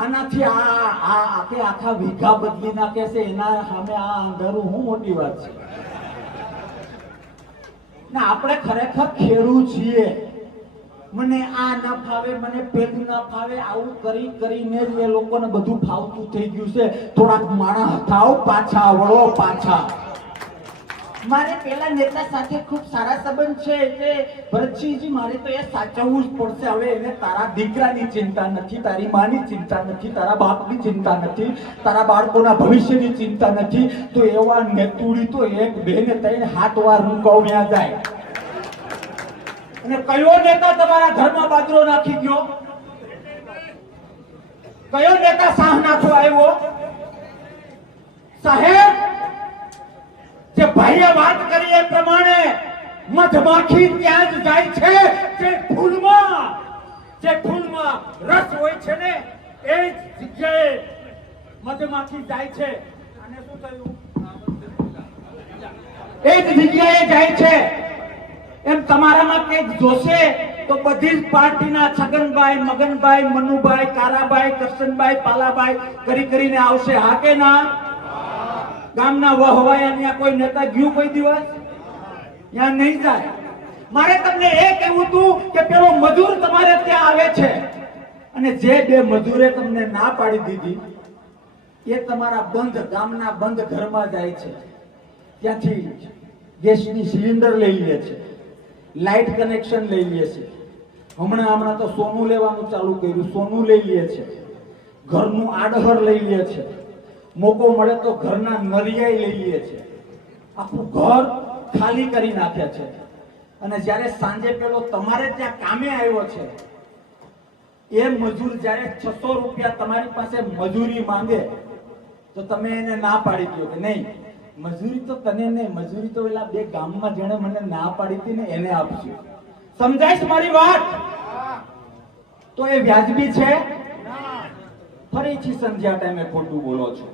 આનાથી આખા વીઘા બદલી નાખે છે, એના સામે આ અંધારું હું મોટી વાત છે ને. આપણે ખરેખર ખેડૂત છીએ. મને આ ન ફાવે, મને પેલું ન ફાવે, આવું કરી કરીને જ એ લોકોને બધું ફાવતું થઈ ગયું છે. થોડાક માણસ થાવ, પાછા વળો, પાછા. મારે પેલા નેતા સાથે ખૂબ સારા સંબંધ છે એટલે ભરતસિંહજી મારે તો એ સાચવવું જ પડશે. હવે એને તારા દીકરાની ચિંતા નથી, તારી માની ચિંતા નથી, તારા બાપની ચિંતા નથી, તારા બાળકોના ભવિષ્યની ચિંતા નથી. તો એવા નેતુડી તો એક બે ને ત્રણ 7 વાર મુકાવ્યા જાય. અને કયો નેતા તમારા ઘરમાં બાજરો નાખી ગયો? કયો નેતા સાહ નાખવા આવ્યો? સાહેબ, જે ભાઈએ વાત કરી એ પ્રમાણે મધમાખી ત્યાં જ જાય છે જે ફૂલમાં રસ હોય છે ને, એ જ જગ્યાએ મધમાખી જાય છે. અને શું થયું? એ જ જગ્યાએ જાય છે. એમ તમારામાં કંઈક જોશે તો બધી જ પાર્ટીના છગનભાઈ, મગનભાઈ, મનુભાઈ, કારાભાઈ, કરશનભાઈ, પાલાભાઈ કરીને આવશે. હા કે ના? ગામના વહવાયા ત્યાં કોઈ નેતા ગયું કોઈ દિવસ? ત્યાં નહીં જાય. મારે તમને એ કહેવું હતું કે પેલો મજૂર તમારે ત્યાં આવે છે અને જે બે મજૂરે તમને ના પાડી દીધી એ તમારા બંધ ગામના બંધ ઘરમાં જાય છે. ત્યાંથી ગેસની સિલિન્ડર લઈ લે છે, લાઇટ કનેક્શન લઈ લે છે. હમણાં તો સોનું લેવાનું ચાલુ કર્યું, સોનું લઈ લે છે, ઘરનું આડહર લઈ લે છે, મોકો મળે તો ઘરના નરિયાઈ લઈ લે છે. આખું ઘર ખાલી કરી નાખે છે. અને જ્યારે સાંજે પેલો તમારે ત્યાં કામે આવ્યો છે એ મજૂર જ્યારે 600 રૂપિયા તમારી પાસે મજૂરી માંગે તો તમે એને ના પાડી દો કે નહીં, મજૂરી તો તને નહીં, મજૂરી તો પેલા બે ગામમાં જેણે મને ના પાડી હતી ને એને આપશું. સમજાય છે મારી વાત? તો એ વ્યાજબી છે? ફરીથી સંધ્યા ટાઈમે ખોટું બોલો છો.